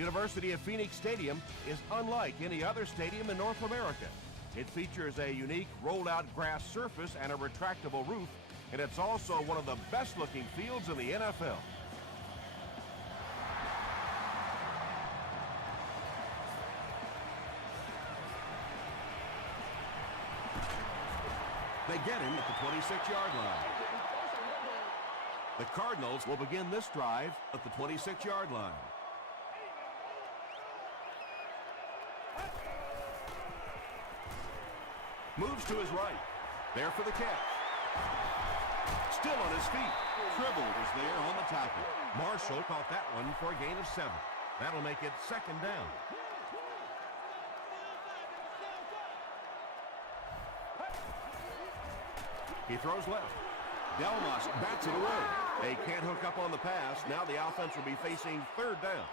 University of Phoenix Stadium is unlike any other stadium in North America. It features a unique rolled-out grass surface and a retractable roof, and it's also one of the best-looking fields in the NFL. They get him at the 26-yard line. The Cardinals will begin this drive at the 26-yard line. Moves to his right. There for the catch. Still on his feet. Tribble is there on the tackle. Marshall caught that one for a gain of 7. That'll make it 2nd down. He throws left. Delmas bats it away. They can't hook up on the pass. Now the offense will be facing 3rd down.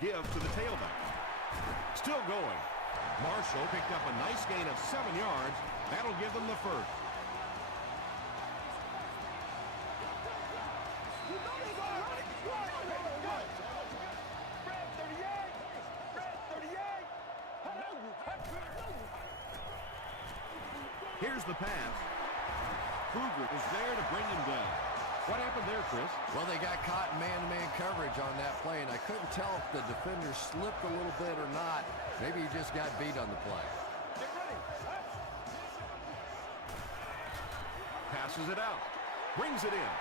Give to the tailback. Still going. Marshall picked up a nice gain of 7 yards. That'll give them the 1st. Here's the pass. Kruger is there to bring him down. What happened there, Chris? Well, they got caught in man-to-man coverage on that play, and I couldn't tell if the defender slipped a little bit or not. Maybe he just got beat on the play. Passes it out. Brings it in.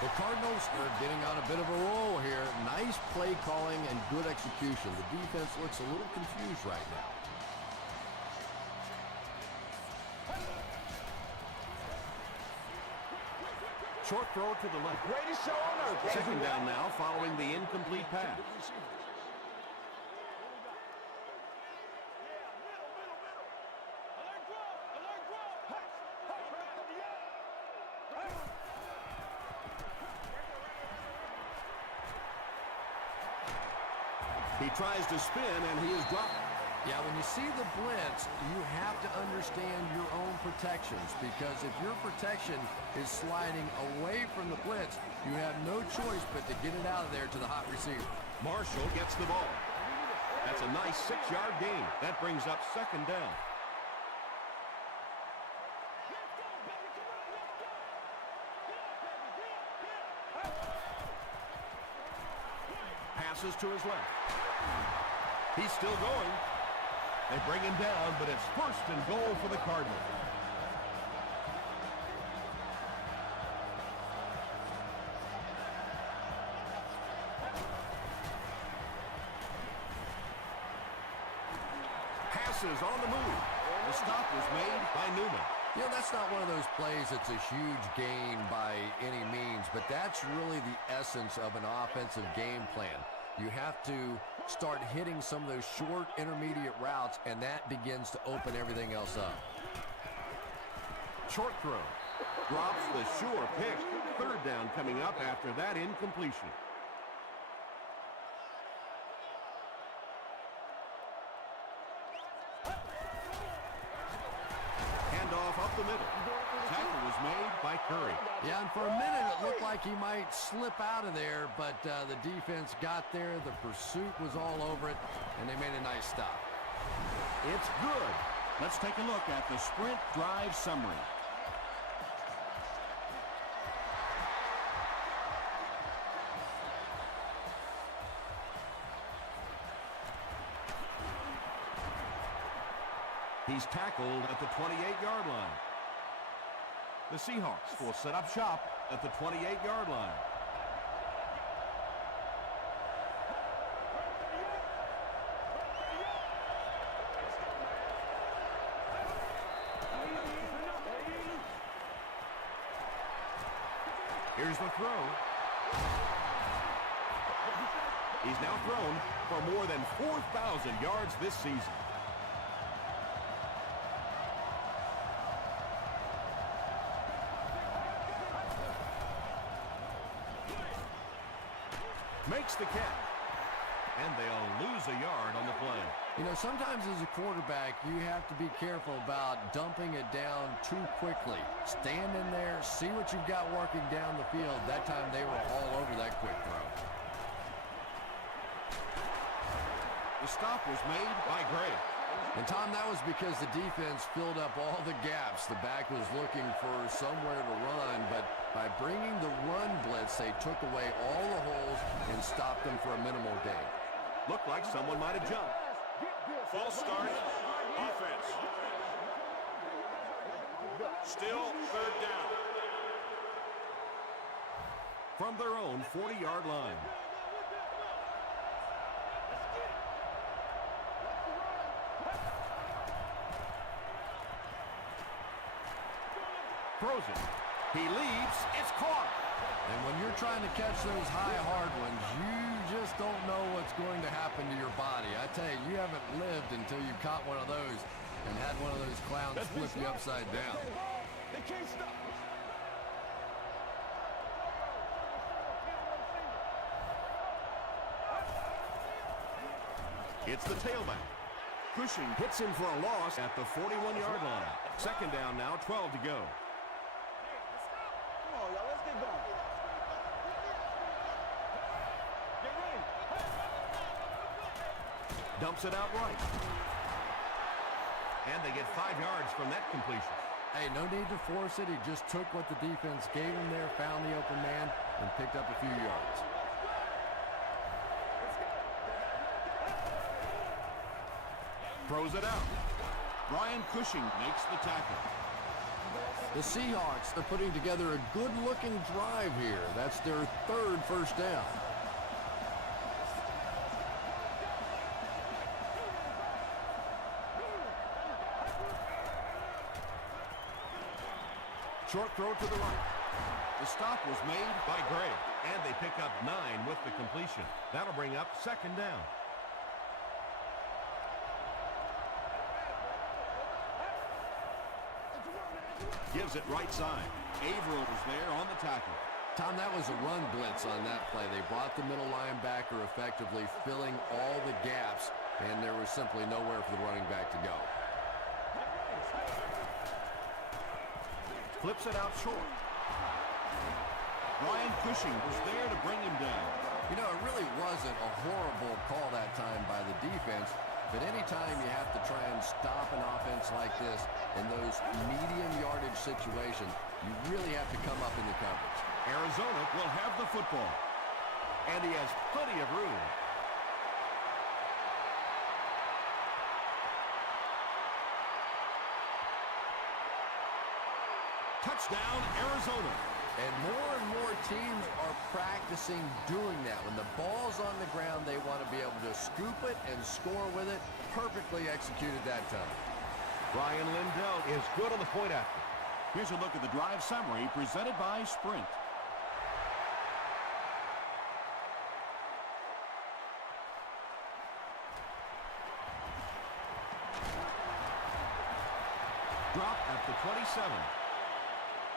The Cardinals are getting on a bit of a roll here. Nice play calling and good execution. The defense looks a little confused right now. Short throw to the left. Greatest show on earth. 2nd down now following the incomplete pass. He tries to spin and he is dropped. Yeah, when you see the blitz, you have to understand your own protections, because if your protection is sliding away from the blitz, you have no choice but to get it out of there to the hot receiver. Marshall gets the ball. That's a nice 6-yard gain. That brings up 2nd down. Passes to his left. He's still going. They bring him down, but it's 1st and goal for the Cardinals. Passes on the move. The stop was made by Newman. You know, that's not one of those plays that's a huge gain by any means, but that's really the essence of an offensive game plan. You have to start hitting some of those short, intermediate routes, and that begins to open everything else up. Short throw. Drops the sure pick. 3rd down coming up after that incompletion. Handoff up the middle. Tackle was made by Curry. Yeah, and for a minute it looked like he might slip out of there, but the defense got there. The pursuit was all over it, and they made a nice stop. It's good. Let's take a look at the sprint drive summary. He's tackled at the 28-yard line. The Seahawks will set up shop at the 28-yard line. Here's the throw. He's now thrown for more than 4,000 yards this season. Makes the catch. And they'll lose a yard on the play. You know, sometimes as a quarterback, you have to be careful about dumping it down too quickly. Stand in there, see what you've got working down the field. That time they were all over that quick throw. The stop was made by Gray. And, Tom, that was because the defense filled up all the gaps. The back was looking for somewhere to run, but by bringing the run blitz, they took away all the holes and stopped them for a minimal gain. Looked like someone might have jumped. Full start, offense. Still third down. From their own 40-yard line. Throws it. He leaps. It's caught. And when you're trying to catch those high, hard ones, you just don't know what's going to happen to your body. I tell you, you haven't lived until you caught one of those and had one of those clowns flip you upside down. They can't stop. It's the tailback. Cushing hits him for a loss at the 41-yard line. Second down now, 12 to go. Dumps it out right. And they get 5 yards from that completion. Hey, no need to force it. He just took what the defense gave him there, found the open man, and picked up a few yards. Throws it out. Brian Cushing makes the tackle. The Seahawks are putting together a good-looking drive here. That's their third first down. Short throw to the right. The stop was made By Gray. And they pick up 9 with the completion. That'll bring up second down. Gives it right side. Averill was there on the tackle. Tom, that was a run blitz on that play. They brought the middle linebacker effectively filling all the gaps, and there was simply nowhere for the running back to go. Flips it out short. Brian Cushing was there to bring him down. You know, it really wasn't a horrible call that time by the defense, but anytime you have to try and stop an offense like this in those medium yardage situations, you really have to come up in the coverage. Arizona will have the football. And he has plenty of room. Touchdown, Arizona. And more teams are practicing doing that. When the ball's on the ground, they want to be able to scoop it and score with it. Perfectly executed that time. Ryan Lindell is good on the point after. Here's a look at the drive summary presented by Sprint. Drop at the 27.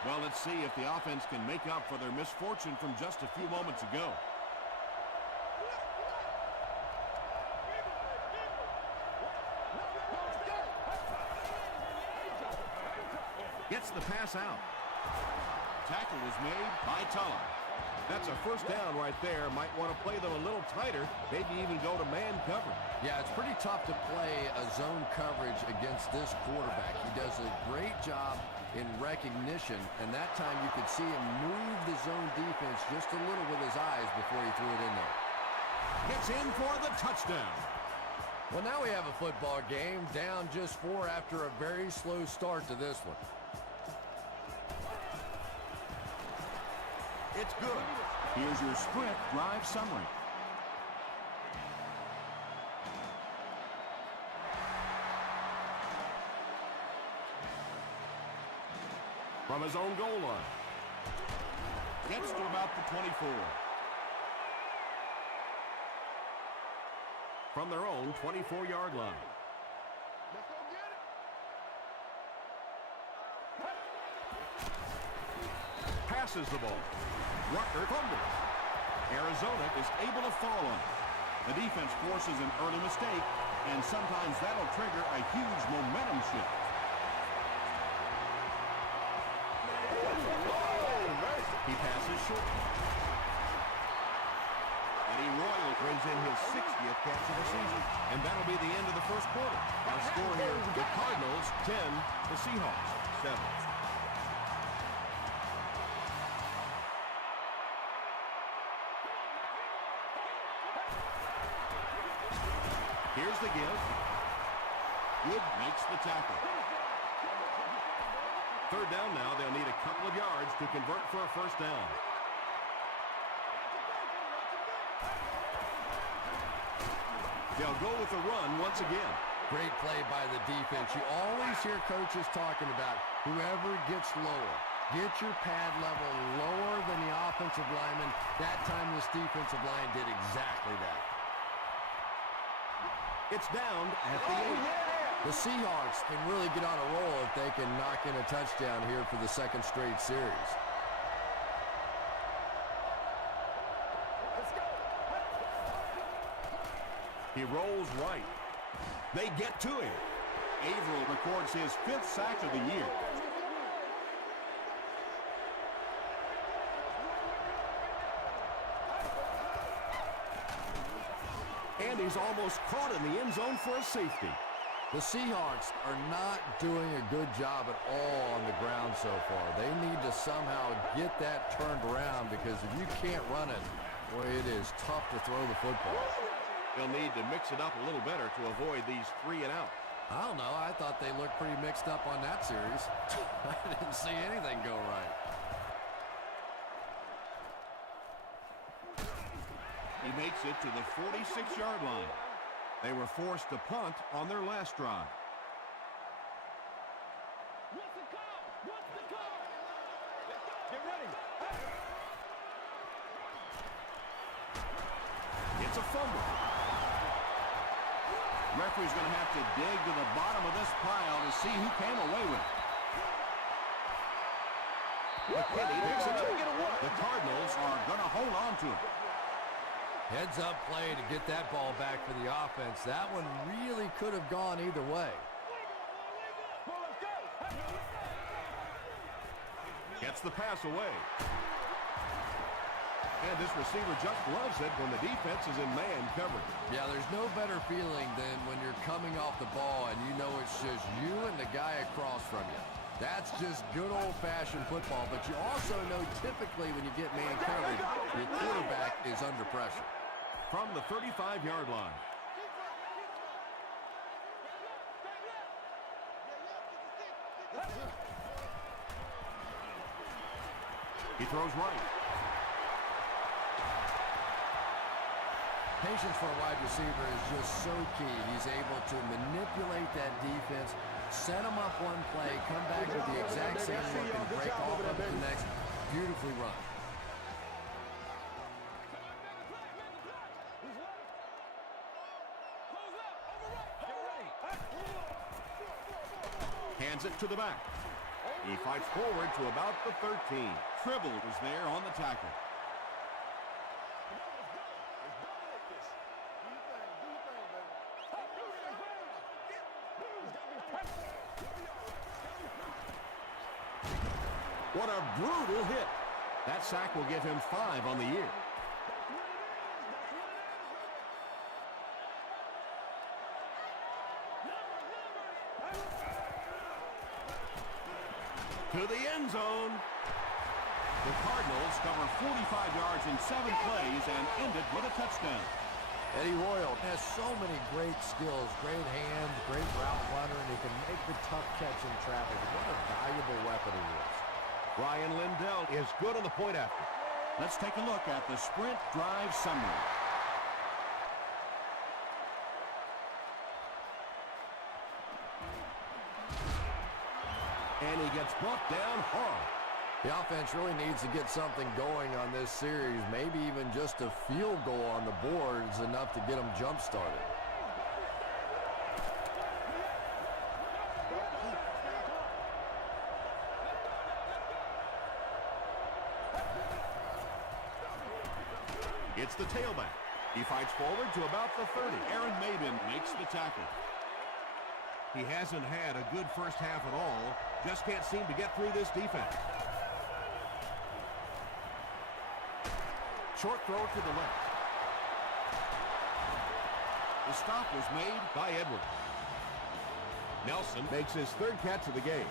Well, let's see if the offense can make up for their misfortune from just a few moments ago. Gets the pass out. Tackle was made by Tulloch. That's a first down right there. Might want to play them a little tighter, maybe even go to man coverage. Yeah, it's pretty tough to play a zone coverage against this quarterback. He does a great job in recognition, and that time you could see him move the zone defense just a little with his eyes before he threw it in there. Gets in for the touchdown. Well, now we have a football game, down just 4 after a very slow start to this one. It's good. Here's your Sprint drive summary. From his own goal line. Gets to about the 24. From their own 24-yard line. Passes the ball. Rucker fumbles. Arizona is able to fall on it. The defense forces an early mistake, and sometimes that'll trigger a huge momentum shift. He passes short. Eddie Royal brings in his 60th catch of the season. And that'll be the end of the first quarter. Our score here, the Cardinals 10, the Seahawks 7. Here's the give. Wood makes the tackle. Third down now. They'll need a couple of yards to convert for a first down. They'll go with the run once again. Great play by the defense. You always hear coaches talking about whoever gets lower. Get your pad level lower than the offensive lineman. That time this defensive line did exactly that. It's down at the 8. The Seahawks can really get on a roll if they can knock in a touchdown here for the second straight series. He rolls right. They get to him. Averill records his 5th sack of the year. And he's almost caught in the end zone for a safety. The Seahawks are not doing a good job at all on the ground so far. They need to somehow get that turned around, because if you can't run it, boy, it is tough to throw the football. They'll need to mix it up a little better to avoid these 3 and out. I don't know. I thought they looked pretty mixed up on that series. I didn't see anything go right. He makes it to the 46-yard line. They were forced to punt on their last drive. What's the call? What's the call? Get ready. It's a fumble. Referee's going to have to dig to the bottom of this pile to see who came away with it. McKinney picks it up. The Cardinals are going to hold on to it. Heads-up play to get that ball back for the offense. That one really could have gone either way. Gets the pass away. And this receiver just loves it when the defense is in man coverage. Yeah, there's no better feeling than when you're coming off the ball and you know it's just you and the guy across from you. That's just good old-fashioned football, but you also know typically when you get man coverage, your quarterback is under pressure. From the 35-yard line. He throws right. Patience for a wide receiver is just so key. He's able to manipulate that defense, set them up one play, come back with the exact same look, and break off of the next. Beautifully run. Hands it to the back. He fights forward to about the 13. Tribble was there on the tackle. What a brutal hit. That sack will give him 5 on the year. To the end zone. The Cardinals cover 45 yards in 7 plays and end it with a touchdown. Eddie Royal has so many great skills, great hands, great route runner, and he can make the tough catch in traffic. What a valuable weapon he is. Ryan Lindell is good on the point after. Let's take a look at the sprint drive summary. And he gets brought down hard. The offense really needs to get something going on this series. Maybe even just a field goal on the board is enough to get them jump-started. It's the tailback. He fights forward to about the 30. Aaron Maben makes the tackle. He hasn't had a good first half at all. Just can't seem to get through this defense. Short throw to the left. The stop was made by Edwards. Nelson makes his third catch of the game.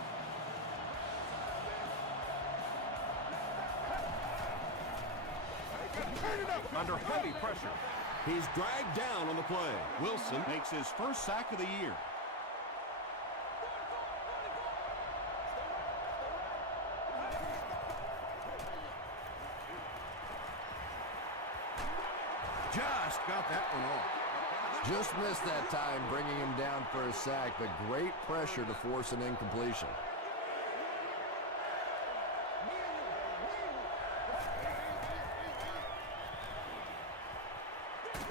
Under heavy pressure. He's dragged down on the play. Wilson makes his first sack of the year. Just got that one off. Just missed that time, bringing him down for a sack, but great pressure to force an incompletion.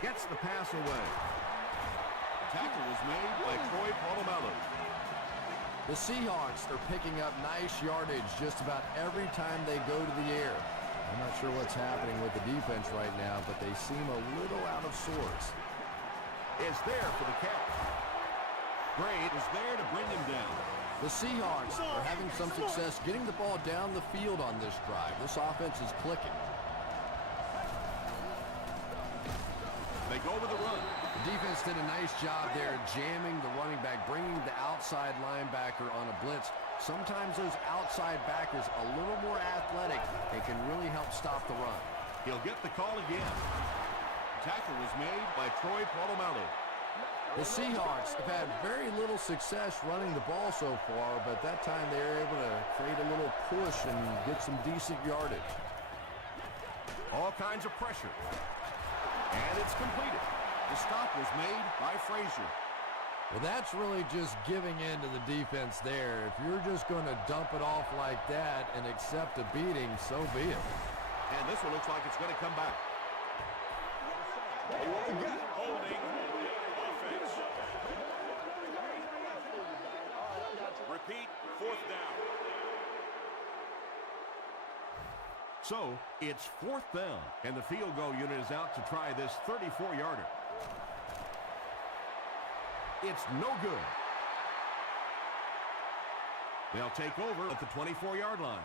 Gets the pass away. The tackle was made by Troy Polamalu. The Seahawks are picking up nice yardage just about every time they go to the air. I'm not sure what's happening with the defense right now, but they seem a little out of sorts. Is there for the catch. Braid is there to bring him down. The Seahawks are having some success getting the ball down the field on this drive. This offense is clicking. They go with the run. The defense did a nice job there jamming the running back, bringing the outside linebacker on a blitz. Sometimes those outside backers a little more athletic and can really help stop the run. He'll get the call again. Tackle was made by Troy Polamalu. The Seahawks have had very little success running the ball so far, but that time they were able to create a little push and get some decent yardage. All kinds of pressure. And it's completed. The stop was made by Frazier. Well, that's really just giving in to the defense there. If you're just going to dump it off like that and accept a beating, so be it. And this one looks like it's going to come back. Holding offense. Repeat, fourth down. So, it's fourth down, and the field goal unit is out to try this 34-yarder. It's no good. They'll take over at the 24-yard line.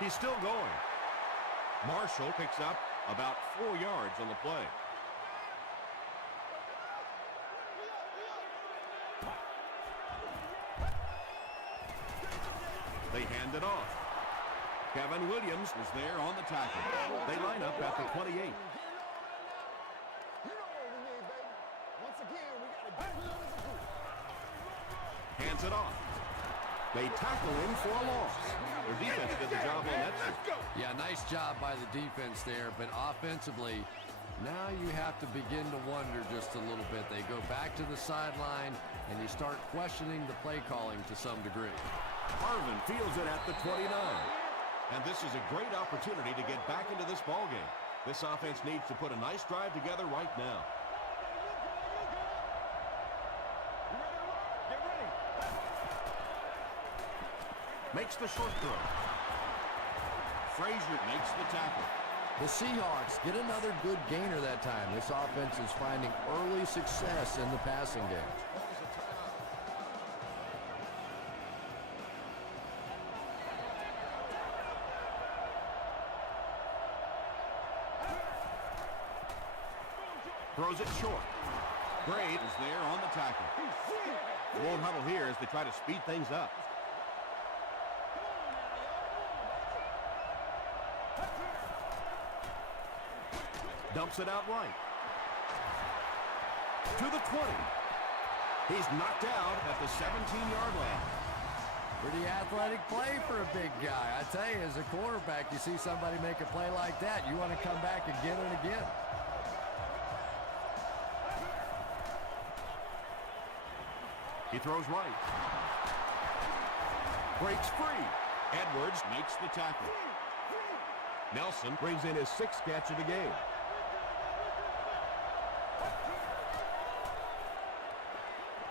He's still going. Marshall picks up about 4 yards on the play. They hand it off. Kevin Williams is there on the tackle. They line up at the 28. Hands it off. They tackle him for a loss. Their defense did the job on that. Yeah, nice job by the defense there, but offensively, now you have to begin to wonder just a little bit. They go back to the sideline, and you start questioning the play calling to some degree. Harvin fields it at the 29. And this is a great opportunity to get back into this ballgame. This offense needs to put a nice drive together right now. Makes the short throw. Frazier makes the tackle. The Seahawks get another good gainer that time. This offense is finding early success in the passing game. Throws it short. Braid is there on the tackle. Won't huddle here as they try to speed things up. Dumps it out right. To the 20. He's knocked out at the 17-yard line. Pretty athletic play for a big guy. I tell you, as a quarterback, you see somebody make a play like that, you want to come back again and again. He throws right. Breaks free. Edwards makes the tackle. Nelson brings in his 6th catch of the game.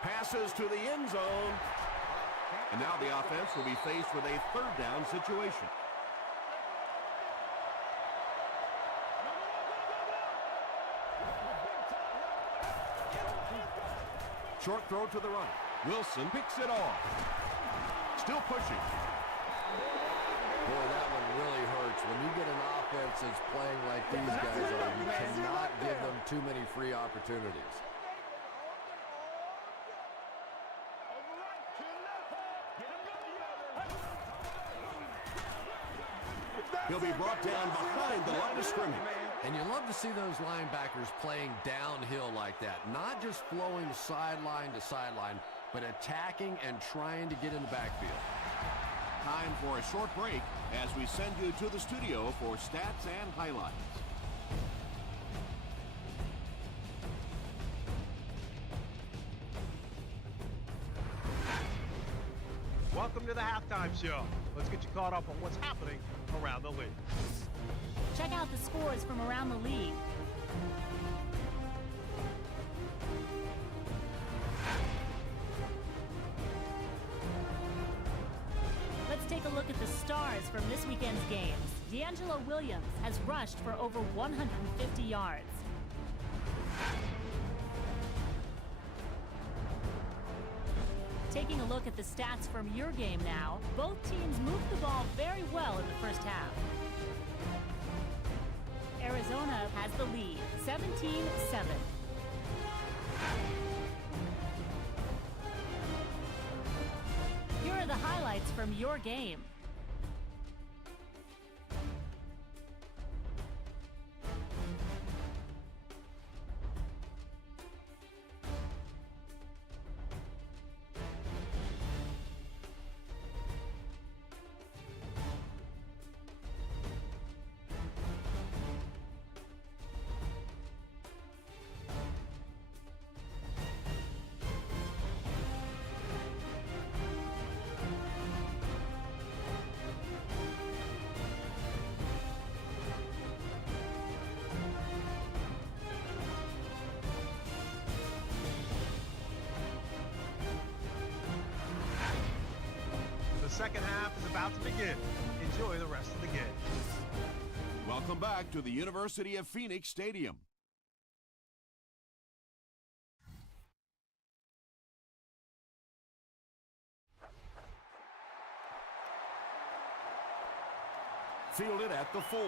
Passes to the end zone. And now the offense will be faced with a third down situation. Short throw to the right. Wilson picks it off. Still pushing. Boy, that one really hurts. When you get an offense that's playing like these guys are, you cannot give them too many free opportunities. He'll be brought down behind the line of scrimmage. And you love to see those linebackers playing downhill like that. Not just flowing sideline to sideline, but attacking and trying to get in the backfield. Time for a short break as we send you to the studio for stats and highlights. Welcome to the halftime show. Let's get you caught up on what's happening around the league. Check out the scores from around the league. Let's take a look at the stars from this weekend's games. D'Angelo Williams has rushed for over 150 yards. Taking a look at the stats from your game now, both teams moved the ball very well in the first half. Arizona has the lead, 17-7. Here are the highlights from your game. The second half is about to begin. Enjoy the rest of the game. Welcome back to the University of Phoenix Stadium. Fielded at the 4.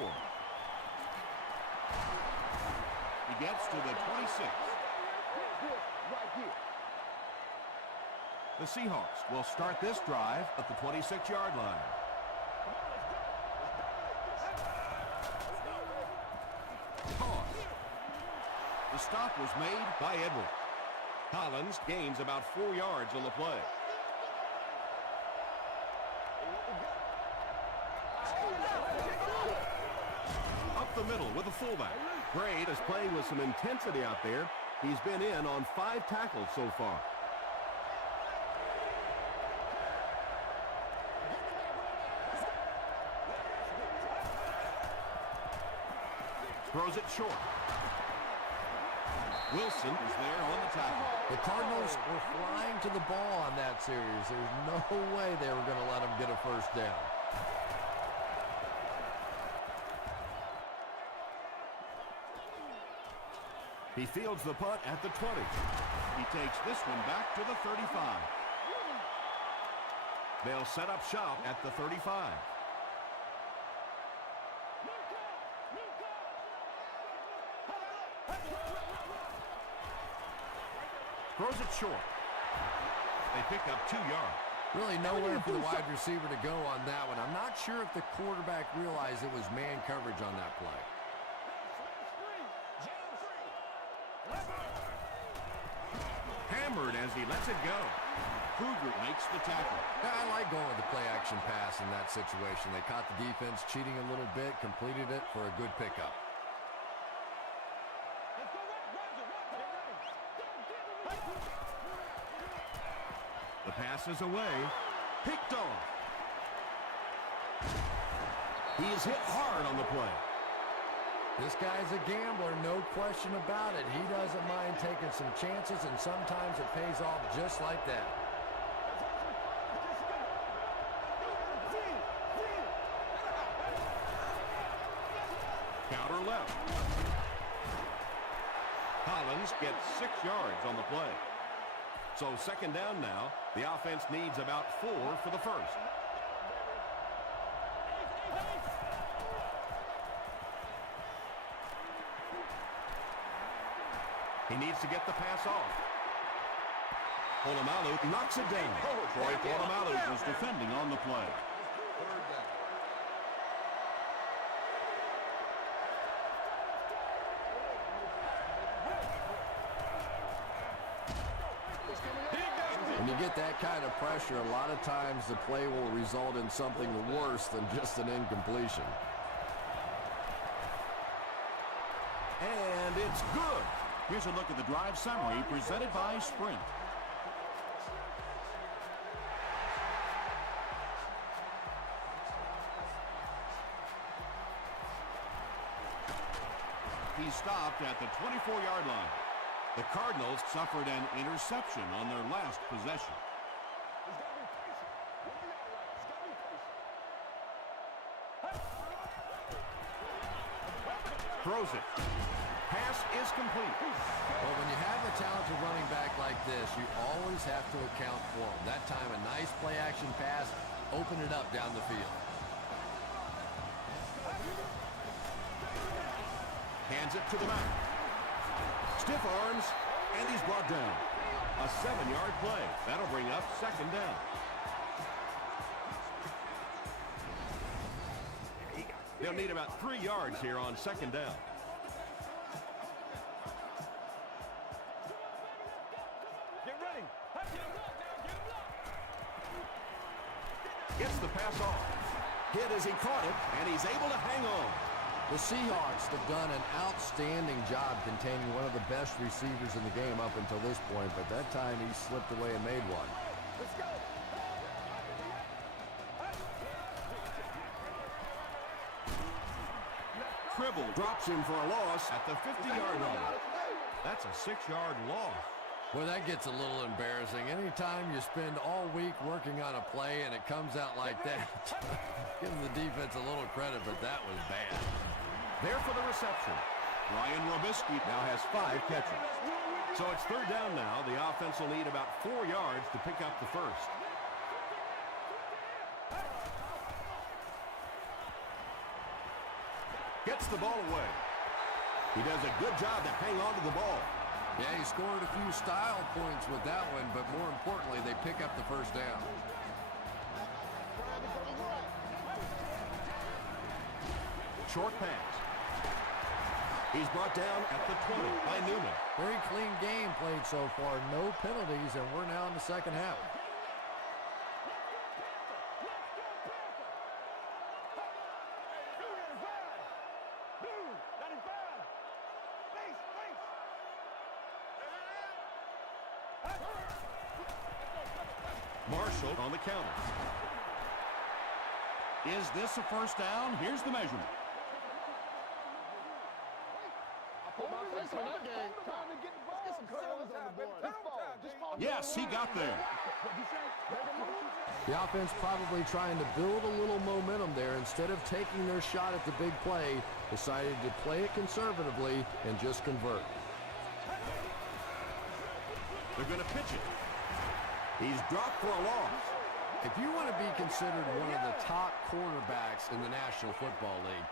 He gets to the 26. The Seahawks will start this drive at the 26-yard line. Pause. The stop was made by Edwards. Collins gains about 4 yards on the play. Up the middle with the fullback. Braid is playing with some intensity out there. He's been in on 5 tackles so far. Throws it short. Wilson is there on the tackle. The Cardinals were flying to the ball on that series. There's no way they were going to let them get a first down. He fields the punt at the 20. He takes this one back to the 35. They'll set up shop at the 35. Throws it short. They pick up 2 yards. Really nowhere for the wide receiver to go on that one. I'm not sure if the quarterback realized it was man coverage on that play. Hammered as he lets it go. Kruger makes the tackle. I like going with the play-action pass in that situation. They caught the defense cheating a little bit, completed it for a good pickup. The pass is away. Picked off. He is hit hard on the play. This guy's a gambler, no question about it. He doesn't mind taking some chances, and sometimes it pays off just like that. left. Collins gets 6 yards on the play. So second down now. The offense needs about 4 for the first. He needs to get the pass off. Polamalu knocks it down. Troy Polamalu was defending on the play. When you get that kind of pressure, a lot of times the play will result in something worse than just an incompletion. And it's good. Here's a look at the drive summary presented by Sprint. He stopped at the 24-yard line. The Cardinals suffered an interception on their last possession. Throws it. Pass is complete. Well, when you have a talented running back like this, you always have to account for him. That time, a nice play-action pass opened it up down the field. Hands it to the back. Stiff arms, and he's brought down. A 7-yard play. That'll bring up second down. They'll need about 3 yards here on second down. Get ready. Gets the pass off. Hit as he caught it, and he's able to hang on. The Seahawks have done an outstanding job containing one of the best receivers in the game up until this point, but that time he slipped away and made one. Let's go. Tribble drops him for a loss at the 50-yard line. That's a 6-yard loss. Well, that gets a little embarrassing. Anytime you spend all week working on a play and it comes out like that, give the defense a little credit, but that was bad. There for the reception. Ryan Robisky now has 5 catches. So it's third down now. The offense will need about 4 yards to pick up the first. Gets the ball away. He does a good job to hang on to the ball. Yeah, he scored a few style points with that one, but more importantly, they pick up the first down. Short pass. He's brought down at the 20 by Newman. Very clean game played so far. No penalties, and we're now in the second half. Marshall on the counter. Is this a first down? Here's the measurement. Yes, he got there. The offense probably trying to build a little momentum there. Instead of taking their shot at the big play, decided to play it conservatively and just convert. They're going to pitch it. He's dropped for a loss. If you want to be considered one of the top quarterbacks in the National Football League,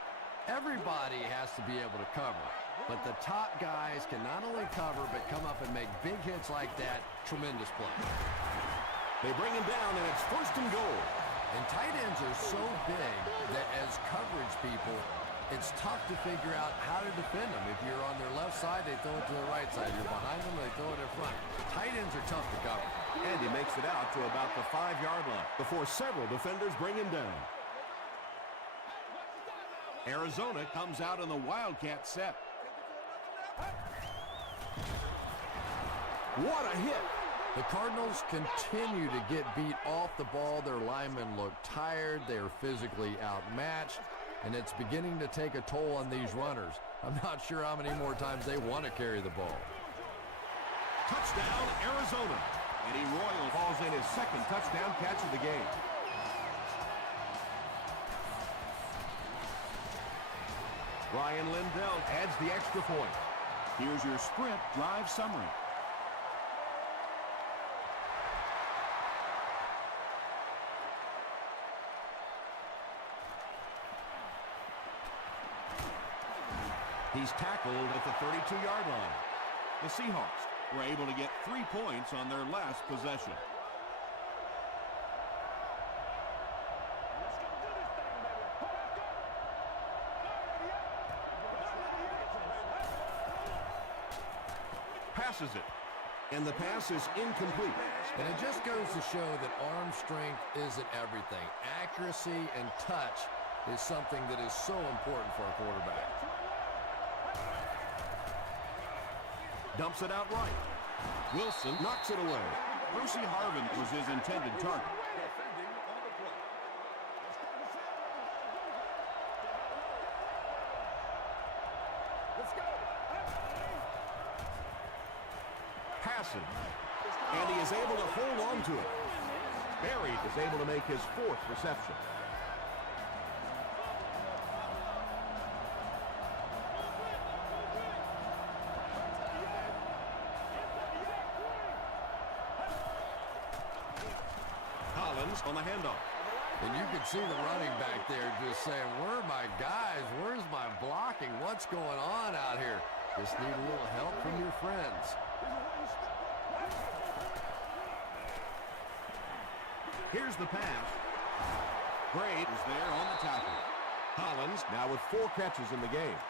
everybody has to be able to cover. But the top guys can not only cover, but come up and make big hits like that. Tremendous play. They bring him down, and it's first and goal. And tight ends are so big that as coverage people, it's tough to figure out how to defend them. If you're on their left side, they throw it to the right side. You're behind them, they throw it in front. Tight ends are tough to cover. And he makes it out to about the 5-yard line before several defenders bring him down. Arizona comes out in the Wildcat set. What a hit! The Cardinals continue to get beat off the ball. Their linemen look tired. They're physically outmatched. And it's beginning to take a toll on these runners. I'm not sure how many more times they want to carry the ball. Touchdown, Arizona. Eddie Royal falls in his second touchdown catch of the game. Ryan Lindell adds the extra point. Here's your sprint drive summary. He's tackled at the 32-yard line. The Seahawks were able to get 3 points on their last possession. Passes it. And the pass is incomplete. And it just goes to show that arm strength isn't everything. Accuracy and touch is something that is so important for a quarterback. Dumps it out right. Wilson knocks it away. Percy Harvin was his intended target. Passing. And he is able to hold on to it. Berry is able to make his 4th reception. On the handoff. And you can see the running back there just saying, where are my guys? Where's my blocking? What's going on out here? Just need a little help from your friends. Here's the pass. Gray is there on the tackle. Collins now with 4 catches in the game.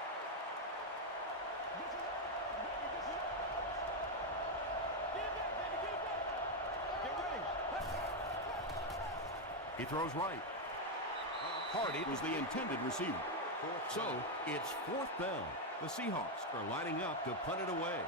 He throws right. Hardy was the intended receiver. So it's 4th down. The Seahawks are lining up to punt it away.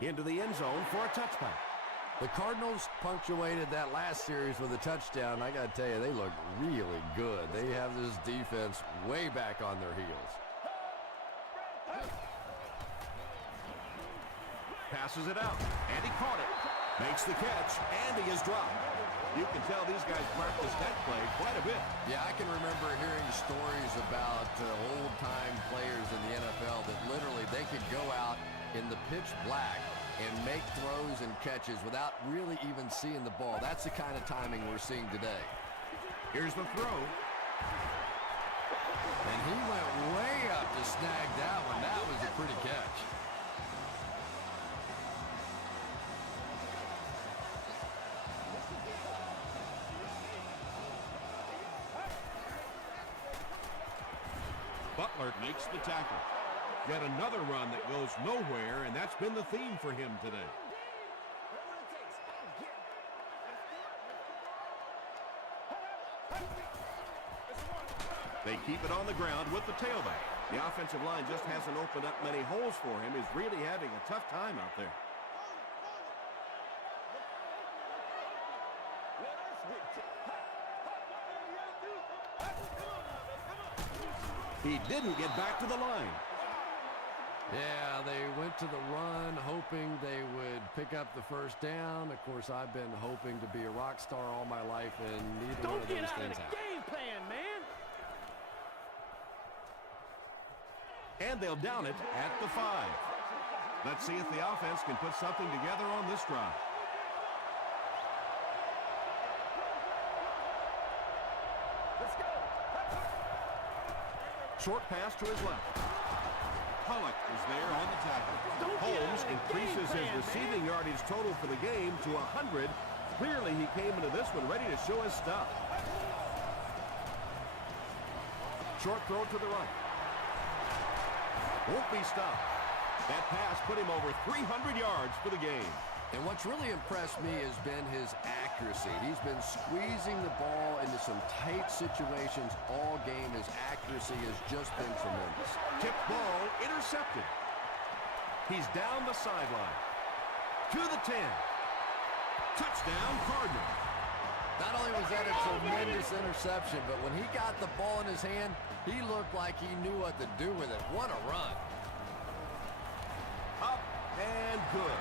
Into the end zone for a touchback. The Cardinals punctuated that last series with a touchdown. I got to tell you, they look really good. They have this defense way back on their heels. Passes it out, and he caught it. Makes the catch, and he is dropped. You can tell these guys practice that play quite a bit. Yeah, I can remember hearing stories about old-time players in the NFL that literally they could go out in the pitch black and make throws and catches without really even seeing the ball. That's the kind of timing we're seeing today. Here's the throw. And he went way up to snag that one. That was a pretty catch. Butler makes the tackle. Yet another run that goes nowhere, and that's been the theme for him today. They keep it on the ground with the tailback. The offensive line just hasn't opened up many holes for him. He's really having a tough time out there. He didn't get back to the line. Yeah, they went to the run hoping they would pick up the first down. Of course, I've been hoping to be a rock star all my life, and neither one of those things happened. Game plan, man. And they'll down it at the 5. Let's see if the offense can put something together on this drive. Let's go. Short pass to his left. Pollock is there on the tackle. Holmes increases his receiving yardage total for the game to 100. Clearly, he came into this one ready to show his stuff. Short throw to the right. Won't be stopped. That pass put him over 300 yards for the game. And what's really impressed me has been his accuracy. He's been squeezing the ball into some tight situations all game. His accuracy has just been tremendous. Tipped ball intercepted. He's down the sideline. To the 10. Touchdown, Cardinals. Not only was that a tremendous interception, but when he got the ball in his hand, he looked like he knew what to do with it. What a run. good.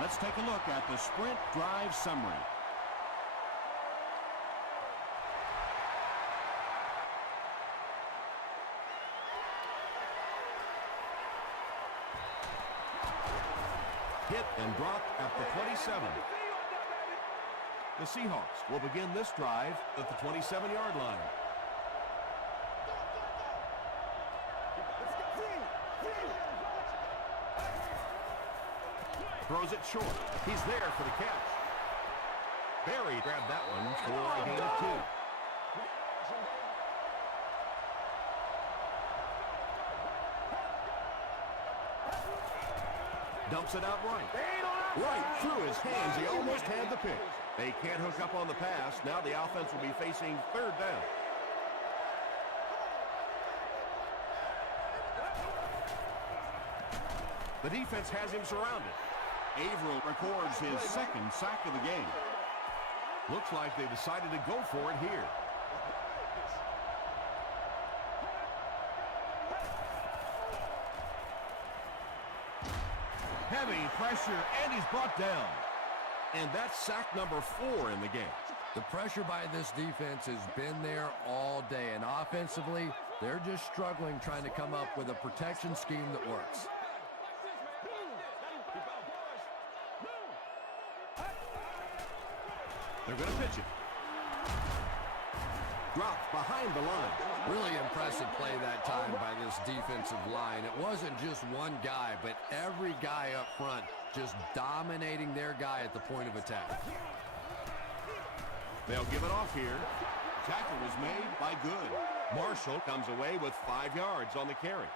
Let's take a look at the sprint drive summary. Hit and dropped at the 27. The Seahawks will begin this drive At the 27-yard line. Throws it short. He's there for the catch. Barry grabbed that one for a gain of 2. Dumps it out right through his hands. He almost had the pick. They can't hook up on the pass. Now the offense will be facing 3rd down. The defense has him surrounded. Averill records his 2nd sack of the game. Looks like they decided to go for it here. Heavy pressure, and he's brought down. And that's sack number 4 in the game. The pressure by this defense has been there all day, and offensively, they're just struggling trying to come up with a protection scheme that works. They're going to pitch it. Dropped behind the line. Really impressive play that time by this defensive line. It wasn't just one guy, but every guy up front just dominating their guy at the point of attack. They'll give it off here. Tackle was made by Good. Marshall comes away with 5 yards on the carry.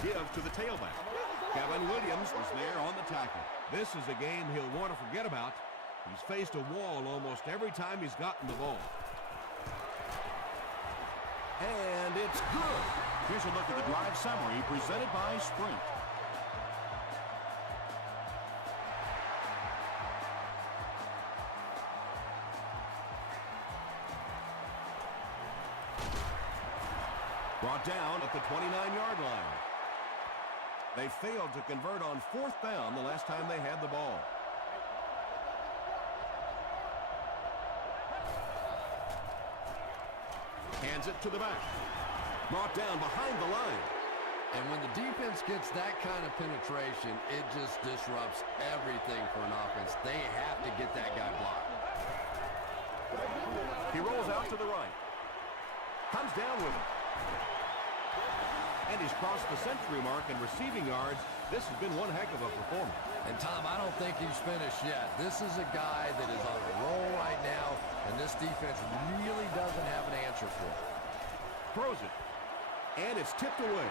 Give to the tailback. Kevin Williams was there on the tackle. This is a game he'll want to forget about. He's faced a wall almost every time he's gotten the ball. And it's good. Here's a look at the drive summary presented by Sprint. Brought down at the 29-yard line. They failed to convert on 4th down the last time they had the ball. Hands it to the back. Brought down behind the line. And when the defense gets that kind of penetration, it just disrupts everything for an offense. They have to get that guy blocked. He rolls out to the right. Comes down with it. And he's crossed the century mark in receiving yards. This has been one heck of a performance. And Tom, I don't think he's finished yet. This is a guy that is on a roll right now, and this defense really doesn't have an answer for it. Throws it. And it's tipped away.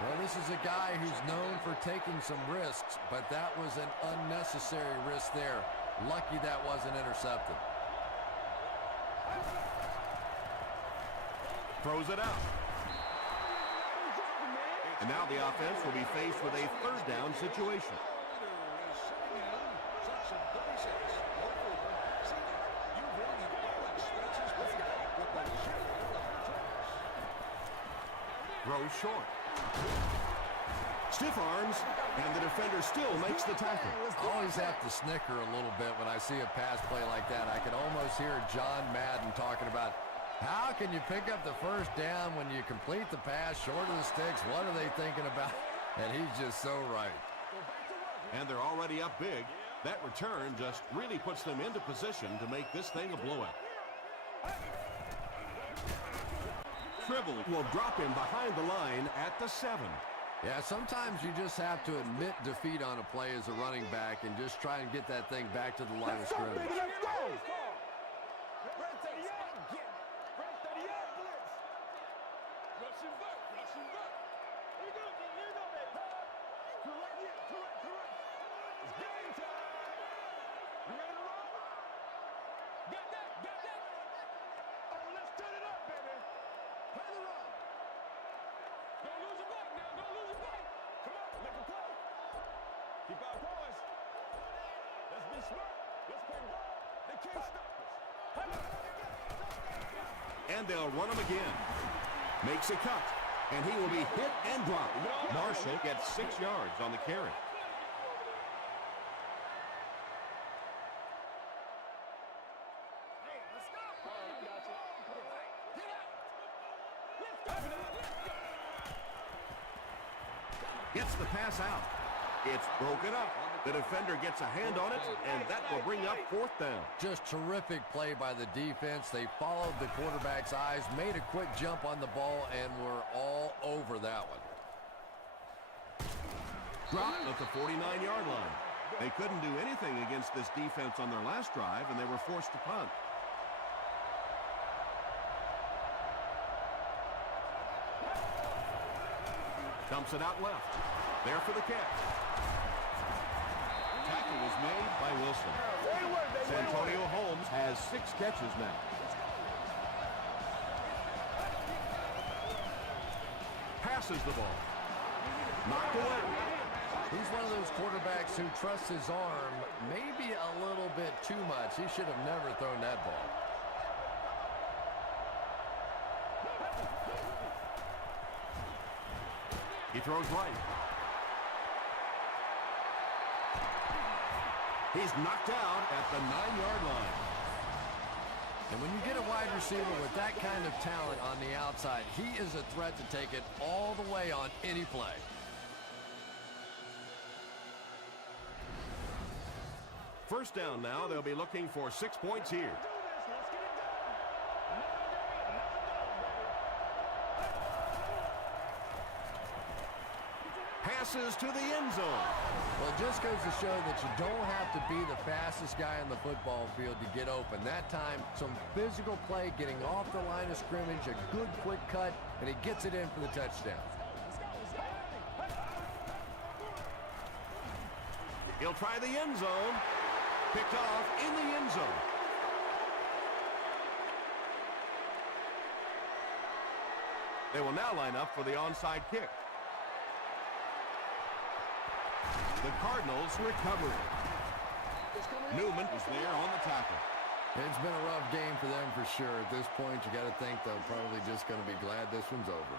Well, this is a guy who's known for taking some risks, but that was an unnecessary risk there. Lucky that wasn't intercepted. Throws it out. And now the offense will be faced with a 3rd down situation. Throws short. Stiff arms, and the defender still makes the tackle. I always have to snicker a little bit when I see a pass play like that. I can almost hear John Madden talking about, how can you pick up the 1st down when you complete the pass short of the sticks? What are they thinking about? And he's just so right. And they're already up big. That return just really puts them into position to make this thing a blowout. Tribble will drop him behind the line at the 7. Yeah, sometimes you just have to admit defeat on a play as a running back and just try and get that thing back to the line of scrimmage. Keep our poise. Let's be smart. Let's play ball. They can't stop us. And they'll run him again. Makes a cut. And he will be hit and dropped. Marshall gets 6 yards on the carry. Gets the pass out. It's broken up. The defender gets a hand on it, and that will bring up 4th down. Just terrific play by the defense. They followed the quarterback's eyes, made a quick jump on the ball, and were all over that one. Dropped at the 49-yard line. They couldn't do anything against this defense on their last drive, and they were forced to punt. Dumps it out left. There for the catch. Tackle was made by Wilson. Santonio Holmes has 6 catches now. Passes the ball. Knocked away. He's one of those quarterbacks who trusts his arm maybe a little bit too much. He should have never thrown that ball. He throws right. He's knocked out at the 9-yard line. And when you get a wide receiver with that kind of talent on the outside, he is a threat to take it all the way on any play. First down now. They'll be looking for 6 points here. Passes to the end zone. Well, it just goes to show that you don't have to be the fastest guy on the football field to get open. That time, some physical play, getting off the line of scrimmage, a good quick cut, and he gets it in for the touchdown. He'll try the end zone. Picked off in the end zone. They will now line up for the onside kick. The Cardinals recovering. Newman is there on the tackle. It's been a rough game for them for sure. At this point, you got to think they're probably just going to be glad this one's over.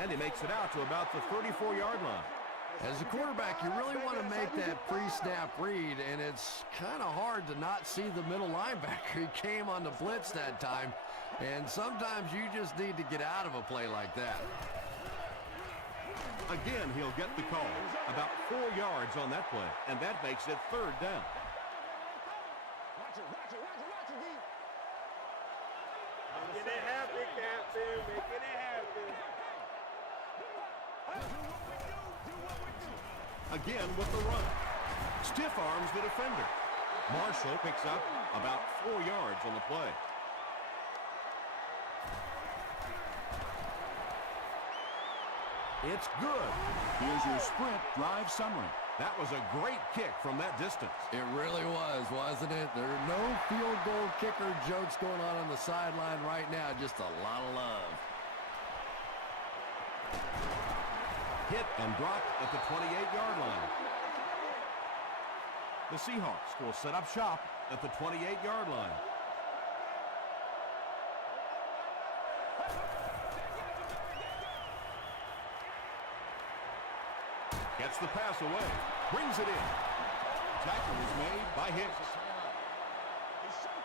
And he makes it out to about the 34-yard line. As a quarterback, you really want to make that pre-snap read, and it's kind of hard to not see the middle linebacker. He came on the blitz that time, and sometimes you just need to get out of a play like that. Again, he'll get the call. About 4 yards on that play, and that makes it 3rd down. Making it happen, Captain. Making it happen. Again with the run. Stiff arms the defender. Marshall picks up about 4 yards on the play. It's good. Here's your sprint drive summary. That was a great kick from that distance. It really was, wasn't it? There are no field goal kicker jokes going on the sideline right now. Just a lot of love. Hit and dropped at the 28-yard line. The Seahawks will set up shop at the 28-yard line. Gets the pass away. Brings it in. Tackle is made by Hicks.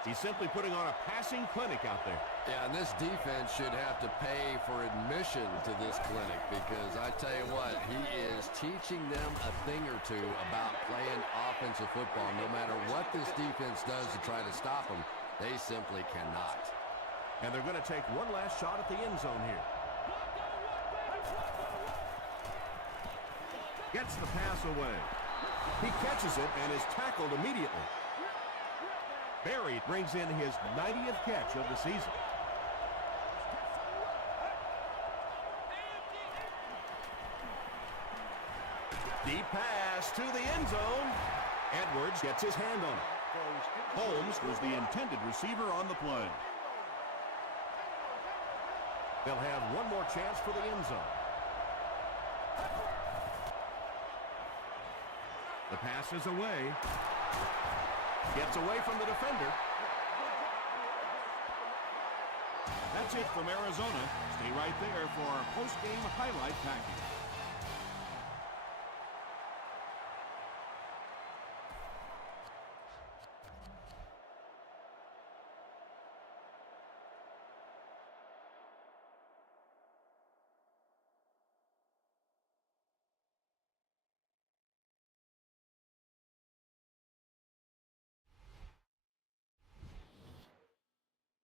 He's simply putting on a passing clinic out there. Yeah, and this defense should have to pay for admission to this clinic because I tell you what, he is teaching them a thing or two about playing offensive football. No matter what this defense does to try to stop them, they simply cannot. And they're going to take one last shot at the end zone here. Gets the pass away. He catches it and is tackled immediately. Berry brings in his 90th catch of the season. Deep pass to the end zone. Edwards gets his hand on it. Holmes was the intended receiver on the play. They'll have one more chance for the end zone. The pass is away. Gets away from the defender. That's it from Arizona. Stay right there for our post-game highlight package.